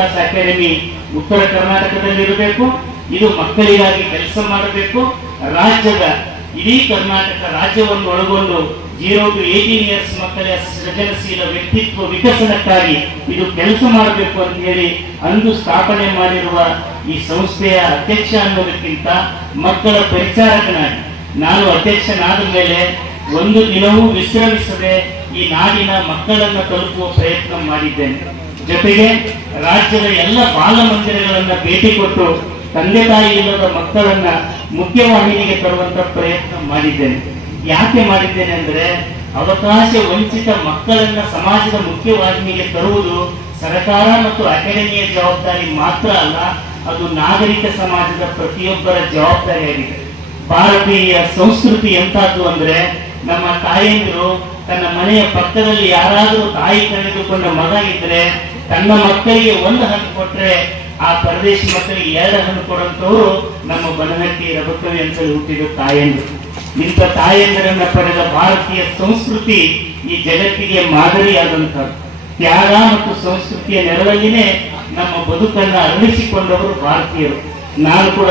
Academy ಉತ್ತರ ಕರ್ನಾಟಕದಲ್ಲಿ ಇರಬೇಕು ಇದು ಮಕ್ಕಳಿಗಾಗಿ ಕೆಲಸ ಮಾಡಬೇಕು. ರಾಜ್ಯದ ಇಡೀ ಕರ್ನಾಟಕ ರಾಜ್ಯವನ್ನು ಒಳಗೊಂಡು ಜೀರೋ ಟು ಏಟೀನ್ ಇಯರ್ಸ್ ಮಕ್ಕಳ ಸೃಜನಶೀಲ ವ್ಯಕ್ತಿತ್ವ ವಿಕಸನಕ್ಕಾಗಿ ಇದು ಕೆಲಸ ಮಾಡಬೇಕು ಅಂತ ಹೇಳಿ ಅಂದು ಸ್ಥಾಪನೆ ಮಾಡಿರುವ ಈ ಸಂಸ್ಥೆಯ ಅಧ್ಯಕ್ಷ ಅನ್ನೋದಕ್ಕಿಂತ ಮಕ್ಕಳ ಪರಿಚಾರಕನಾಗಿ ನಾನು ಅಧ್ಯಕ್ಷನಾದ ಮೇಲೆ ಒಂದು ದಿನವೂ ವಿಶ್ರಮಿಸದೆ ಈ ನಾಡಿನ ಮಕ್ಕಳನ್ನು ತಲುಪುವ ಪ್ರಯತ್ನ ಮಾಡಿದ್ದೇನೆ. ಜೊತೆಗೆ ರಾಜ್ಯದ ಎಲ್ಲ ಬಾಲ ಭೇಟಿ ಕೊಟ್ಟು ತಂದೆ ತಾಯಿ ಇಲ್ಲದ ಮಕ್ಕಳನ್ನ ಮುಖ್ಯವಾಹಿನಿಗೆ ತರುವಂತ ಪ್ರಯತ್ನ ಮಾಡಿದ್ದೇನೆ. ಯಾಕೆ ಮಾಡಿದ್ದೇನೆ ಅಂದ್ರೆ ಅವಕಾಶ ವಂಚಿತ ಮಕ್ಕಳನ್ನ ಸಮಾಜದ ಮುಖ್ಯವಾಹಿನಿಗೆ ತರುವುದು ಸರ್ಕಾರ ಮತ್ತು ಅಕಾಡೆಮಿಯ ಜವಾಬ್ದಾರಿ ಮಾತ್ರ ಅಲ್ಲ, ಅದು ನಾಗರಿಕ ಸಮಾಜದ ಪ್ರತಿಯೊಬ್ಬರ ಜವಾಬ್ದಾರಿಯಾಗಿದೆ. ಭಾರತೀಯ ಸಂಸ್ಕೃತಿ ಎಂತದ್ದು ಅಂದ್ರೆ ನಮ್ಮ ತಾಯಂದಿರು ತನ್ನ ಮನೆಯ ಪಕ್ಕದಲ್ಲಿ ಯಾರಾದರೂ ತಾಯಿ ಕಳೆದುಕೊಂಡ ಮಗ ಇದ್ರೆ ತನ್ನ ಮಕ್ಕಳಿಗೆ ಒಂದು ಹಣ್ಣು ಕೊಟ್ಟರೆ ಆ ಪರದೇಶಿ ಮಕ್ಕಳಿಗೆ ಎರಡು ಹಣ್ಣು ಕೊಡುವಂಥವ್ರು ನಮ್ಮ ಬನಹಟ್ಟಿ ರಬಕವಿ ಅಂತ ಹುಟ್ಟಿದ ತಾಯಂದಿರು. ಇಂಥ ತಾಯಂದಿರನ್ನ ಪಡೆದ ಭಾರತೀಯ ಸಂಸ್ಕೃತಿ ಈ ಜಗತ್ತಿಗೆ ಮಾದರಿಯಾದಂಥದ್ದು. ತ್ಯಾಗ ಮತ್ತು ಸಂಸ್ಕೃತಿಯ ನೆರಳಲ್ಲಿನೇ ನಮ್ಮ ಬದುಕನ್ನ ಅರಳಿಸಿಕೊಂಡವರು ಭಾರತೀಯರು. ನಾನು ಕೂಡ